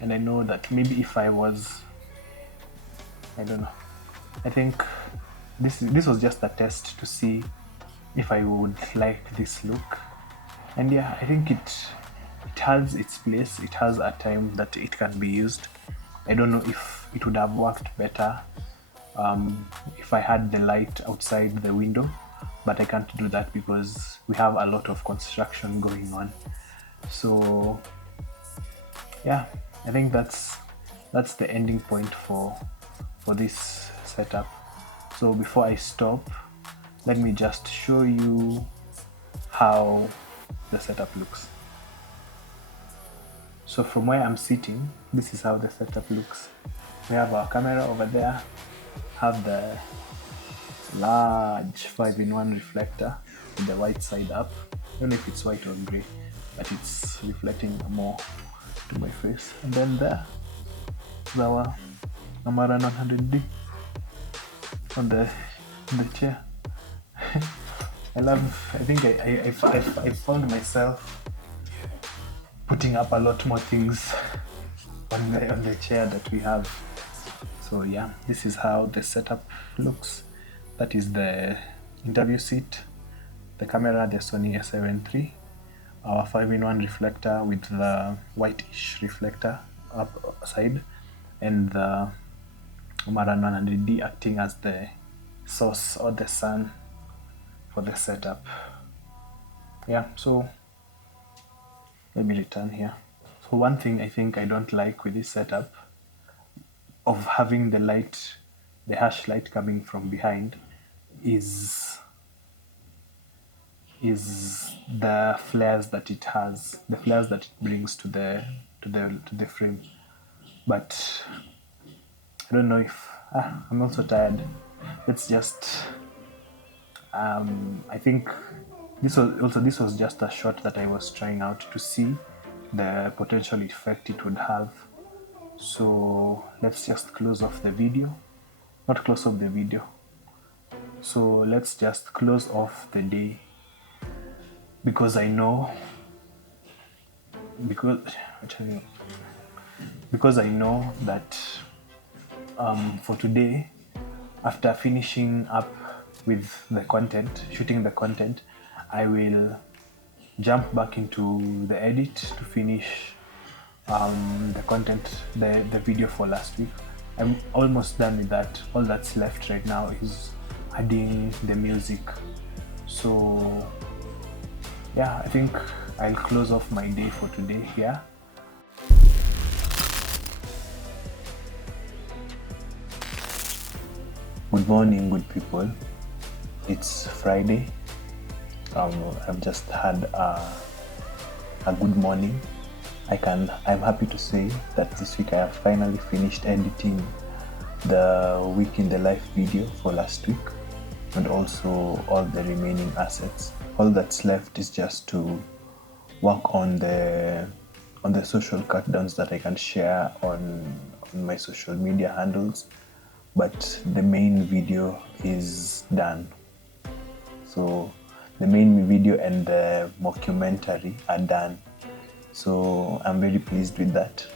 And I know that maybe if I was, I don't know, I think this was just a test to see if I would like this look. And yeah, I think it has its place. It has a time that it can be used. I don't know if it would have worked better if I had the light outside the window, but I can't do that because we have a lot of construction going on. So yeah, I think that's the ending point for this setup. So before I stop, let me just show you how the setup looks. So from where I'm sitting, this is how the setup looks. We have our camera over there, have the large 5-in-1 reflector with the white side up. I don't know if it's white or grey, but it's reflecting more to my face. And then there is our camera 100D on the chair. I think I found myself putting up a lot more things on the chair that we have. So yeah, this is how the setup looks. That is the interview seat, the camera, the Sony A7 III, our 5-in-1 reflector with the whitish reflector up side, and the Umaran 100D acting as the source or the sun for the setup. Yeah, so let me return here. So one thing I think I don't like with this setup of having the light, the harsh light coming from behind, is the flares that it has, the flares that it brings to the frame. But I don't know if I'm also tired. Let's just I think this was just a shot that I was trying out to see the potential effect it would have. So let's just close off the video. Not close off the video. So let's just close off the day, because I know that for today, after finishing up with the content, shooting the content, I will jump back into the edit to finish the content, the video for last week. I'm almost done with that. All that's left right now is adding the music. So yeah, I think I'll close off my day for today here. Good morning, good people. It's Friday. I've just had a good morning. I'm happy to say that this week I have finally finished editing the week in the life video for last week, and also all the remaining assets. All that's left is just to work on the social cutdowns that I can share on my social media handles, but the main video is done. So the main video and the mockumentary are done. So I'm very pleased with that.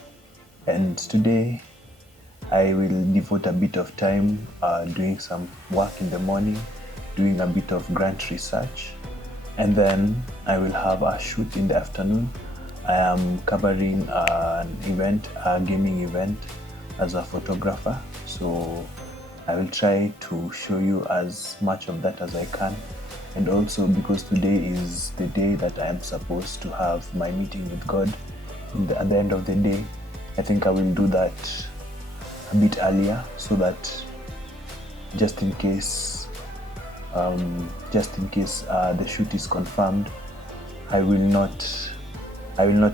And today I will devote a bit of time doing some work in the morning, doing a bit of grant research, and then I will have a shoot in the afternoon. I am covering an event, a gaming event, as a photographer. So I will try to show you as much of that as I can. And also, because today is the day that I am supposed to have my meeting with God at the end of the day, I think I will do that a bit earlier, so that just in case the shoot is confirmed, I will not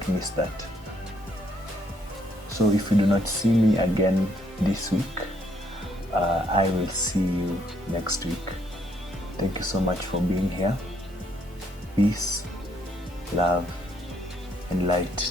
miss that. So if you do not see me again this week, I will see you next week. Thank you so much for being here. Peace, love, and light.